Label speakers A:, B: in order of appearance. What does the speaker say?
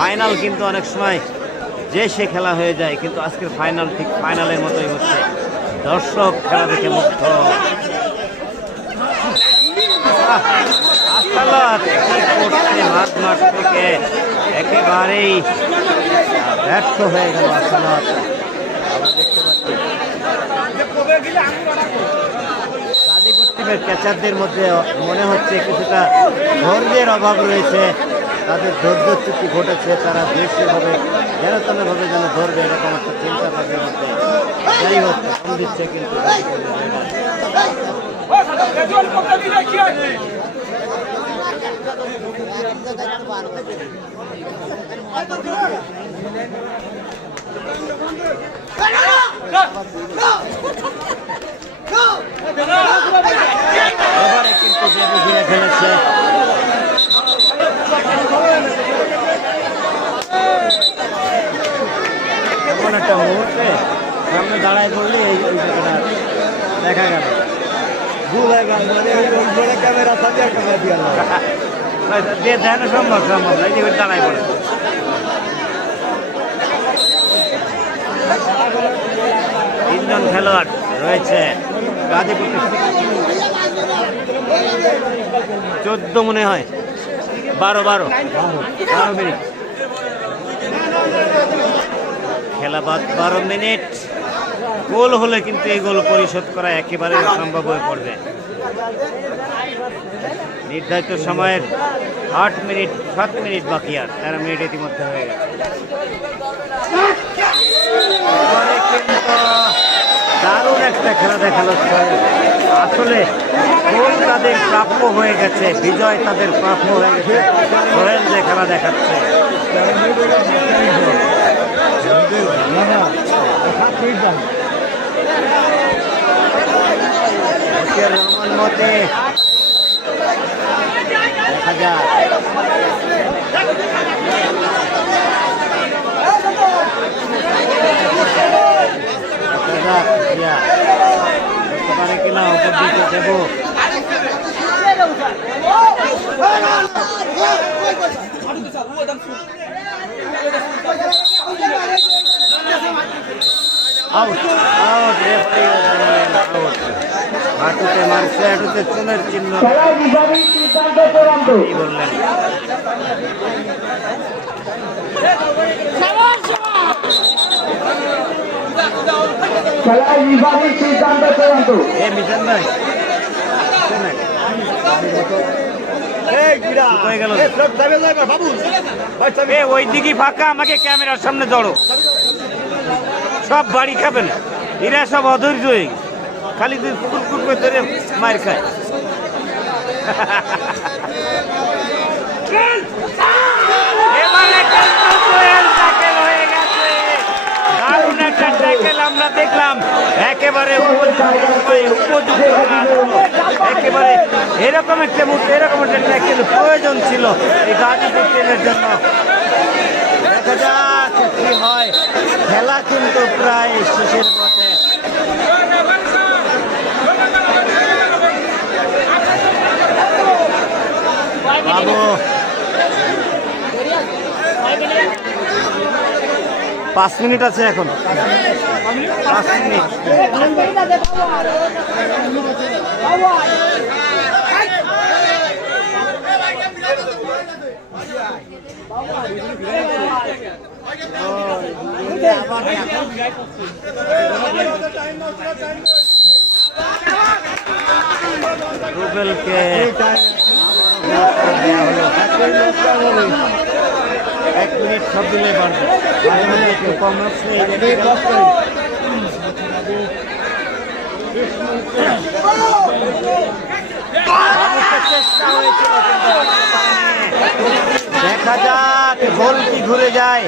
A: Final কিন্তু অনেক সময় যে সে খেলা হয়ে যায়, কিন্তু আজকের ফাইনাল ঠিক ফাইনালের মতোই হচ্ছে। দর্শক খেলা দেখে মুগ্ধ। মাঠ থেকে একেবারেই ব্যর্থ হয়ে গেল আসালাত ক্যাচারদের মধ্যে মনে হচ্ছে কিছুটা ধৈর্যের অভাব রয়েছে। তাদের ধৈর্যচ্যুতি ঘটেছে তারা দেশীয়ভাবে তেনভাবে যেন ধরবে এরকম একটা চিন্তা তাদের মধ্যে যাই হোক দিচ্ছে কিন্তু এবারে কিন্তু জেবু ঘিরে ফেলেছে এমন একটা মুহূর্তে সামনে দাঁড়ায় পড়লে এই জায়গাটা দেখা গেল।
B: ক্যামেরা সাথে ক্যামেরা
A: দেখানো সম্ভব সম্ভব দাঁড়ায় তিনজন খেলোয়াড় রয়েছে। গাজীপুর চোদ্দ মনে হয়। বারো বারো। বারো মিনিট। খেলা বাদ বারো মিনিট। গোল হলে কিন্তু এই গোল পরিশোধ করা একেবারে অসম্ভব হয়ে পড়বে নির্ধারিত সময়ের আট মিনিট সাত মিনিট বাকি আর তেরো মিনিট ইতিমধ্যে হয়ে গেছে দারুণ একটা খেলা দেখাল। আসলে গোল তাদের প্রাপ্য হয়ে গেছে বিজয় তাদের প্রাপ্য হয়ে গেছে সোহেল যে খেলা দেখাচ্ছে মুশফিকুর রহমান মতে দেখা যাক দেখা ইয়া পারে কিনা উপর দিকে দেবো আউট আউট রেফারি আউট। হাঁটুতে মারছে হাঁটুতে চুনের চিহ্ন। কি বললেন? ওই দিকে ফাঁকা আমাকে ক্যামেরার সামনে জড়ো সব বাড়ি খাবে না এরা সব অধৈর্য হয়ে গেছে। খালি তুই কুকুর করে ধরে মার খায়। দেখলাম। একেবারে উপযুক্ত একেবারে এরকম একটা এরকম একটা প্রয়োজন ছিল এই গাজীপুর জন্য। দেখা যাক কি হয়। খেলা কিন্তু প্রায় শেষের পথে। বাবু। পাঁচ মিনিট আছে এখন। পাঁচ মিনিট। রুবেলকে এক মিনিট সব দিলে পারবে একটু কম চেষ্টা হয়েছিল। দেখা যাক গোল কি ঘুরে যায়।